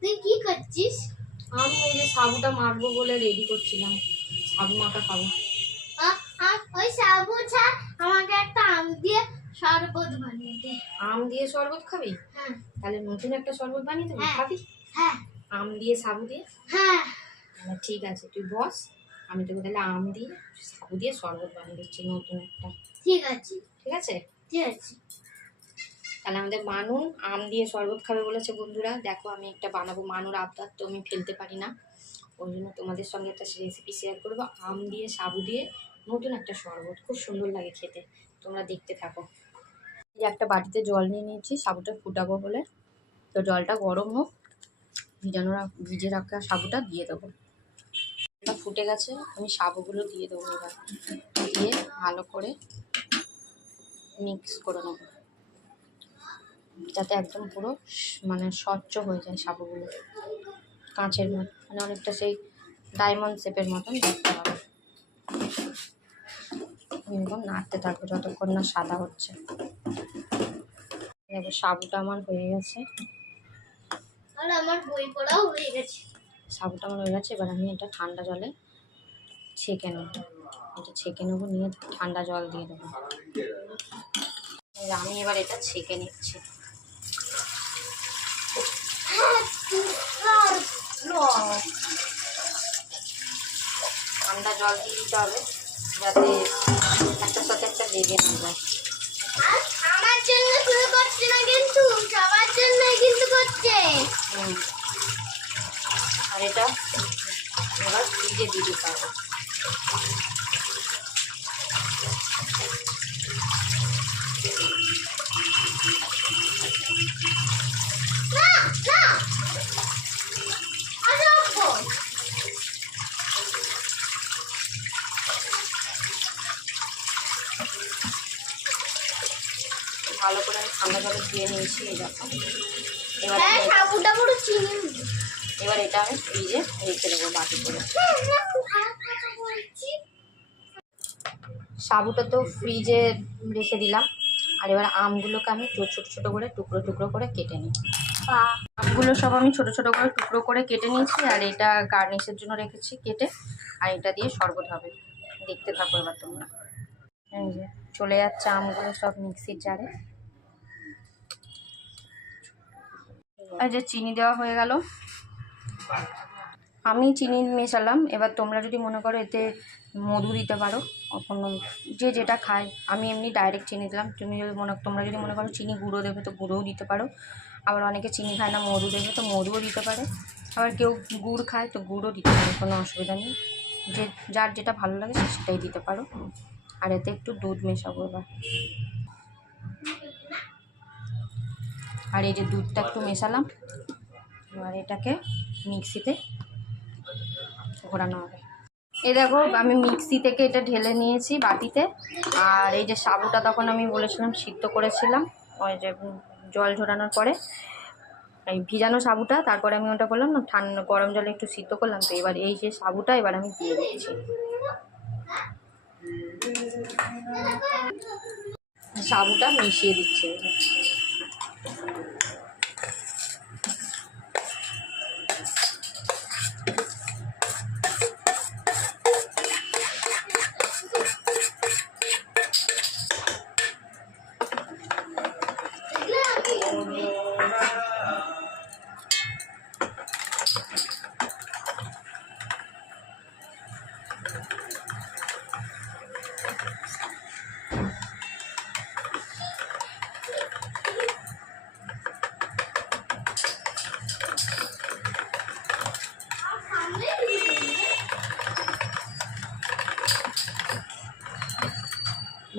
তুই কি করছিস? আমি এই যে সাবুটা মাখবো বলে রেডি করছিলাম। সাবু মাখা খাবো। ওই সাবুটা আমাকে একটা আম দিয়ে শরবত বানিয়ে দে। আম দিয়ে শরবত খাবি? হ্যাঁ। তাহলে নতুন একটা শরবত বানিয়ে দেবো, খাবি? হ্যাঁ। আম দিয়ে সাবু দিয়ে? হ্যাঁ। ঠিক আছে, তুই বস, আমি তোকে তাহলে আম দিয়ে সাবু দিয়ে শরবত বানিয়ে দিচ্ছি নতুন একটা। ঠিক আছে। ঠিক আছে? ঠিক আছে। তাহলে আমাদের মানু আম দিয়ে শরবত খাবে বলেছে। বন্ধুরা দেখো, আমি একটা বানাবো। মানুর আবদার তো আমি ফেলতে পারি না, ওই জন্য তোমাদের সঙ্গে একটা রেসিপি শেয়ার করবো। আম দিয়ে সাবু দিয়ে নতুন একটা শরবত, খুব সুন্দর লাগে খেতে। তোমরা দেখতে থাকো। এই একটা বাটিতে জল নিয়ে নিয়েছি সাবুটা ফুটাবো বলে। তো জলটা গরম হোক, ভিজে রাখা সাবুটা দিয়ে দেবো। এটা ফুটে গেছে, আমি সাবুগুলো দিয়ে দেবো। এবার দিয়ে ভালো করে মিক্স করে নেবো, যাতে একদম পুরো মানে স্বচ্ছ হয়ে যায় সাবুগুলো, কাঁচের মতো, মানে অনেকটা সেই ডায়মন্ড শেপের মতন দেখতে হবে। এরকম নাড়তে থাকবো যতক্ষণ না সাদা হচ্ছে। দেখো সাবুটা আমার হয়ে গেছে, আর আমার বই পড়াও হয়ে গেছে। সাবুটা আমার হয়ে গেছে। এবার আমি এটা ঠান্ডা জলে ছেঁকে নেবো। এটা ছেঁকে নেবো, নিয়ে ঠান্ডা জল দিয়ে দেবো। আমি এবার এটা ছেঁকে নিচ্ছি। ঠান্ডা জল দিয়ে দিতে হবে, যাতে একটার সাথে একটা লেগে না যায়। আমার জন্য শুরু করছে না, কিন্তু সবার জন্যই কিন্তু করছে। আর এটা এবার ফ্রিজে দিয়ে দিতে হবে। ভালো করে আমি ঠান্ডা জলে ধুয়ে নিয়েছি। এই দেখো, এবার এবার এটা আমি ফ্রিজে রেখে দেবো বাটি করে। সাবুটা তো ফ্রিজে রেখে দিলাম। আর এবার আমগুলোকে আমি ছোটো ছোটো করে টুকরো টুকরো করে কেটে নিই। আমগুলো সব আমি ছোটো ছোটো করে টুকরো করে কেটে নিয়েছি, আর এটা গার্নিশের জন্য রেখেছি কেটে। আর এটা দিয়ে শরবত হবে, দেখতে থাকো এবার তোমরা। এই যে চলে যাচ্ছে আমগুলো সব মিক্সির জারে। এই যে চিনি দেওয়া হয়ে গেল, আমি চিনি মেশালাম। এবার তোমরা যদি মনে করো এতে মধু দিতে পারো, কোনো যে যেটা খায়। আমি এমনি ডাইরেক্ট চিনি দিলাম। তোমরা যদি মনে করো চিনি গুঁড়ো দেবে তো গুঁড়োও দিতে পারো। আবার অনেকে চিনি খায় না, মধু দেবে তো মধুও দিতে পারে। আবার কেউ গুড় খায় তো গুড়ও দিতে পারে, কোনো অসুবিধা নেই। যে যার যেটা ভালো লাগে সেটাই দিতে পারো। আর এতে একটু দুধ মেশাবো এবার। আর এই যে দুধটা একটু মেশালাম, এবার এটাকে মিক্সিতে ঘোরানো হবে। এই দেখো, আমি মিক্সি থেকে এটা ঢেলে নিয়েছি বাটিতে। আর এই যে সাবুটা তখন আমি বলেছিলাম সিদ্ধ করেছিলাম, ওই যে জল ঝরানোর পরে এই ভিজানো সাবুটা, তারপরে আমি ওটা করলাম না ঠান্ডা গরম জলে একটু সিদ্ধ করলাম। তো এবার এই যে সাবুটা এবার আমি দিয়ে দিচ্ছি। সাবুটা মিশিয়ে দিচ্ছি।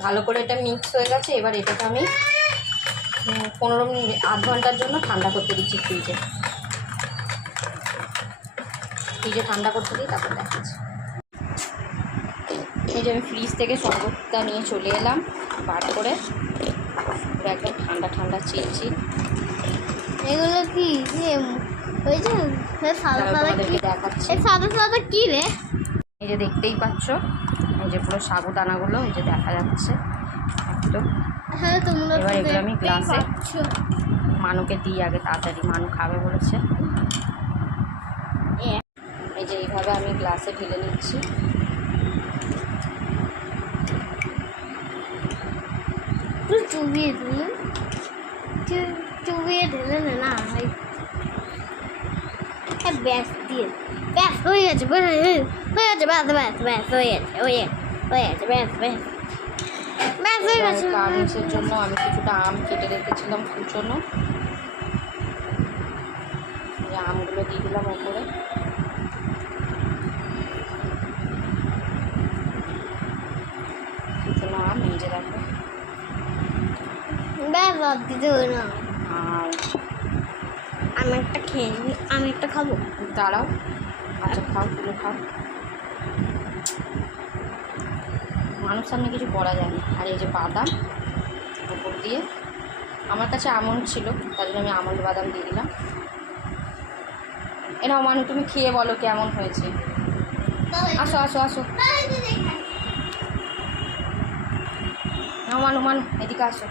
ভালো করে এটা মিক্স হয়ে গেছে। এবার এটাকে আমি 15 মিনিট আধ ঘন্টার জন্য ঠান্ডা করতে দিচ্ছি ফ্রিজে। ঠান্ডা করতে দিই, তারপর দেখাচ্ছি। এই যে আমি ফ্রিজ থেকে শরবতটা নিয়ে চলে এলাম বার করে, একদম ঠান্ডা ঠান্ডা চিলচিল। এগুলো কি দেখাচ্ছি কি রে? এই যে দেখতেই পাচ্ছ, এই যে পুরো সাবুদানাগুলো এই যে দেখা যাচ্ছে। একদম। হ্যাঁ তোমরা এবার তো এগুলো আমি দেখতেই গ্লাসে পাচ্ছ। মানুকে দিই আগে তাড়াতাড়ি, মানু খাবে বলেছে। এ- এই যে এইভাবে আমি গ্লাসে ঢেলে নিচ্ছি। তুই চুবিয়ে দিলে চুবিয়ে ঢেলে নে না ভাই। ব্যাস দিয়ে ব্যাস হয়ে গেছে, হয়ে গেছে, ব্যাস ব্যাস ব্যাস হয়ে গেছে, হয়ে গেছে, ব্যাস ব্যাস ব্যাস হয়ে গেছে। গার্নিশের জন্য আমি কিছুটা আম কেটে রেখেছিলাম কুচোনো, এই আমগুলো দিয়ে দিলাম ওপরে। কুচোনো আম এই যে দেখো। ব্যাস বাদ দিতে হবে না। আর আমি একটা খেয়ে নিই, আমি একটা খাবো। দাঁড়াও, আচ্ছা খাও, তুলে খাও। মানুষ সামনে কিছু করা যায় না। আর এই যে বাদাম উপর দিয়ে, আমার কাছে আমন্ড ছিল তার জন্য আমি আমন্ড বাদাম দিয়ে দিলাম। এনাও মানু, তুমি খেয়ে বলো কেমন হয়েছে। আসো আসো আসো, নাও মানু, মানু এদিকে আসো,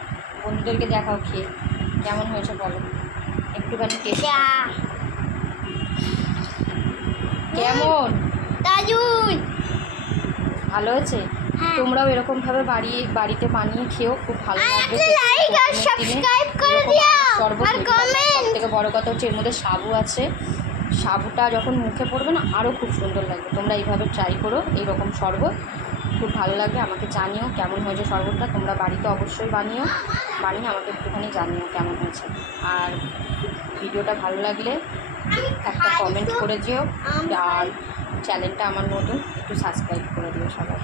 বন্ধুদেরকে দেখাও খেয়ে কেমন হয়েছে বলো একটুখানি টেস্ট। কেমন দাজুই ভালো হয়েছে? হ্যাঁ। তোমরাও এরকমভাবে বাড়িতে বানিয়ে খেও, খুব ভালো লাগবে। লাইক আর সাবস্ক্রাইব করে দিও আর কমেন্ট। সবথেকে বড় কথা হচ্ছে এর মধ্যে সাবু আছে, সাবুটা যখন মুখে পড়বে না আরও খুব সুন্দর লাগবে। তোমরা এইভাবে ট্রাই করো, এইরকম শরবত খুব ভালো লাগবে। আমাকে জানিও কেমন হয়েছে শরবতটা, তোমরা বাড়িতে অবশ্যই বানিয়ে আমাকে একটুখানি জানিও কেমন হয়েছে। আর ভিডিওটা ভালো লাগলে একটা কমেন্ট করে দিও, আর চ্যানেলটা আমার নতুন, একটু সাবস্ক্রাইব করে দিও সবাই।